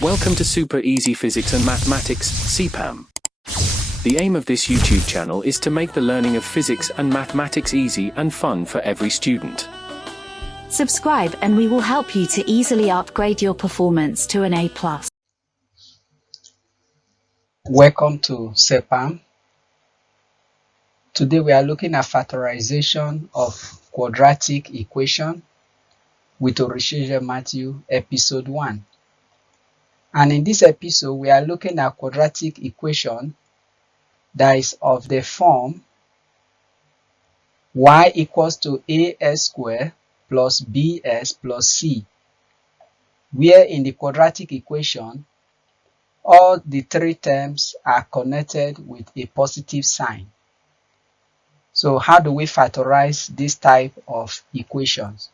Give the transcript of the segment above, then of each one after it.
Welcome to Super Easy Physics and Mathematics, CPAM. The aim of this YouTube channel is to make the learning of physics and mathematics easy and fun for every student. Subscribe and we will help you to easily upgrade your performance to an A+. Welcome to CPAM. Today we are looking at factorization of quadratic equation with Orishije Matthew, episode 1. And in this episode, we are looking at quadratic equation that is of the form y equals to as squared plus bs plus c, where in the quadratic equation, all the three terms are connected with a positive sign. So how do we factorize this type of equations?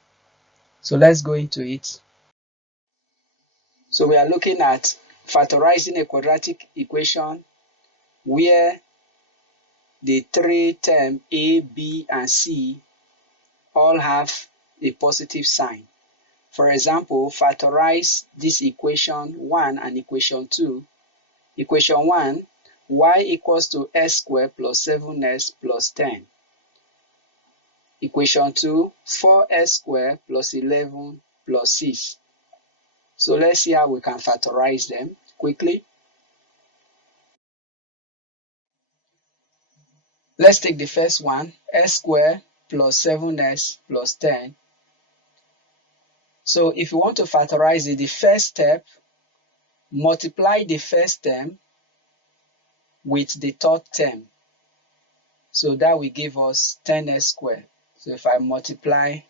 So let's go into it. So we are looking at factorizing a quadratic equation where the three terms a, b, and c all have a positive sign. For example, factorize this equation 1 and equation 2. Equation 1, y equals to s squared plus 7s plus 10. Equation 2, 4s squared plus 11 plus 6. So let's see how we can factorize them quickly. Let's take the first one, s squared plus 7s plus 10. So if you want to factorize it, the first step, multiply the first term with the third term. So that will give us 10s squared. So if I multiply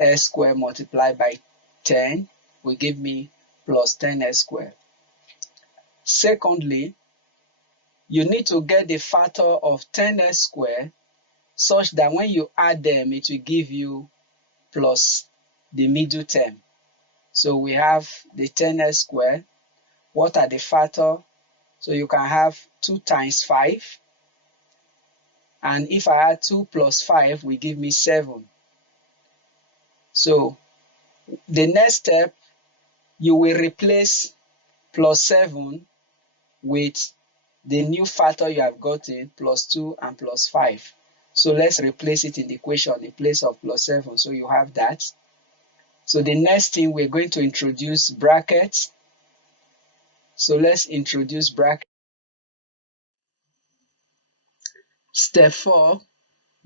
s squared multiplied by 10, will give me plus 10s squared. Secondly, you need to get the factor of 10s squared such that when you add them, it will give you plus the middle term. So we have the 10s squared. What are the factor? So you can have 2 times 5. And if I add 2 plus 5, will give me 7. So the next step, you will replace plus 7 with the new factor you have gotten, plus 2 and plus 5. So let's replace it in the equation in place of plus 7. So you have that. So the next thing, we're going to introduce brackets. So let's introduce brackets. Step 4,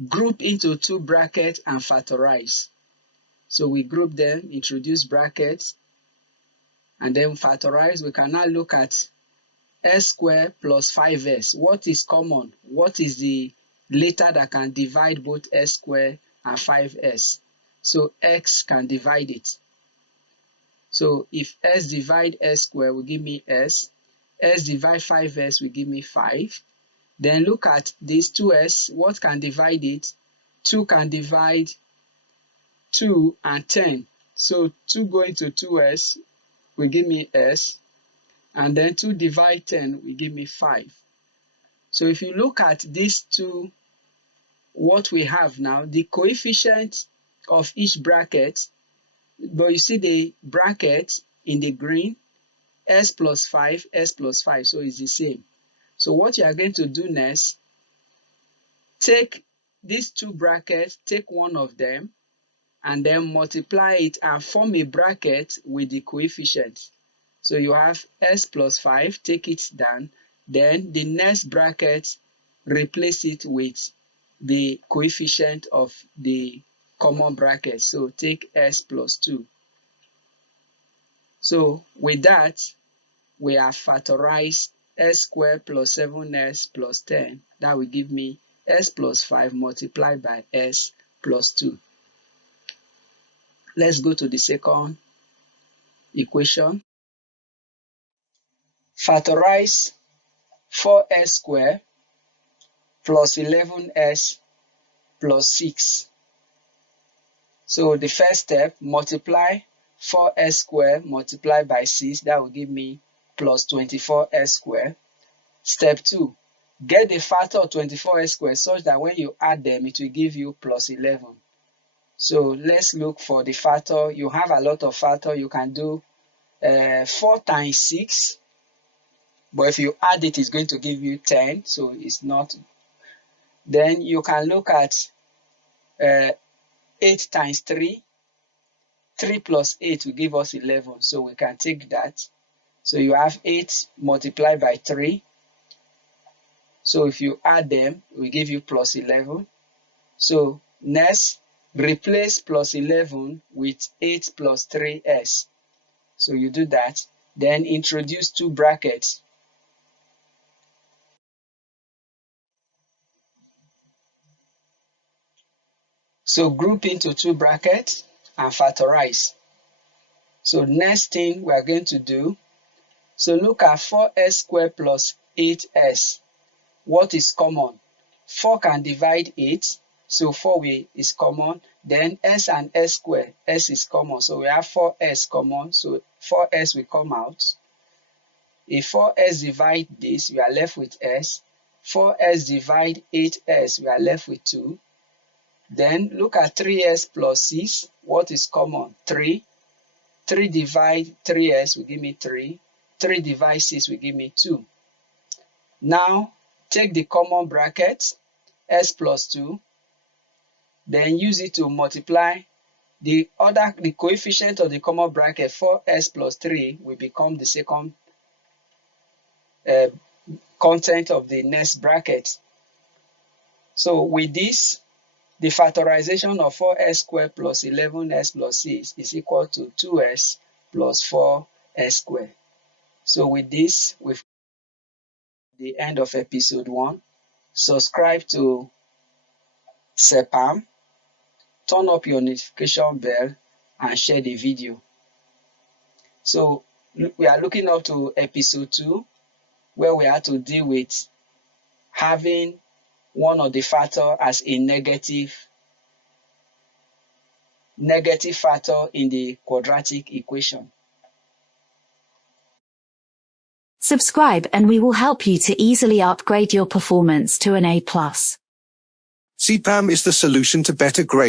group into 2 brackets and factorize. So we group them, introduce brackets, and then factorize. We can now look at s squared plus 5s. What is common? What is the letter that can divide both s squared and 5s? So x can divide it. So if s divide s squared will give me s divide 5s will give me 5. Then look at these 2s. What can divide it? 2 can divide 2 and 10. So 2 going to 2s will give me s. And then 2 divide 10 will give me 5. So if you look at these two, what we have now, the coefficient of each bracket, but you see the bracket in the green, s plus 5, s plus 5, so it's the same. So what you are going to do next, take these two brackets, take one of them, and then multiply it and form a bracket with the coefficient. So you have s plus 5, take it down, then the next bracket, replace it with the coefficient of the common bracket. So take s plus 2. So with that, we have factorized s squared plus 7s plus 10. That will give me s plus 5 multiplied by s plus 2. Let's go to the second equation. Factorize 4s squared plus 11s plus 6. So the first step, multiply 4s squared multiplied by 6. That will give me plus 24s squared. Step 2, get the factor of 24s squared such that when you add them, it will give you plus 11. So let's look for the factor. You have a lot of factor. You can do 4 times 6, but if you add it, it's going to give you 10, so it's not. Then you can look at 8 times 3. 3 plus 8 will give us 11, so we can take that. So you have 8 multiplied by 3. So if you add them, it will give you plus 11. So next, replace plus 11 with 8 plus 3s. So you do that. Then introduce 2 brackets. So group into 2 brackets and factorize. So next thing we are going to do, so look at 4s squared plus 8s. What is common? 4 can divide 8, so 4 is common. Then s and s squared, s is common, so we have 4s common, so 4s will come out. If 4s divide this, we are left with s. 4s divide 8s, we are left with 2. Then look at 3s plus 6. What is common? 3. 3 divide 3s will give me 3. 3 divide 6 will give me 2. Now, take the common bracket, s plus 2. Then use it to multiply the coefficient of the common bracket. 4s plus 3 will become the second content of the next bracket. So with this, the factorization of 4s squared plus 11s plus 6 is equal to 2s plus 4s squared. So with this, we've the end of episode 1. Subscribe to CPAM, turn up your notification bell, and share the video. So we are looking up to episode 2, where we have to deal with having one of the factor as a negative factor in the quadratic equation. Subscribe and we will help you to easily upgrade your performance to an A+. CPAM is the solution to better grades.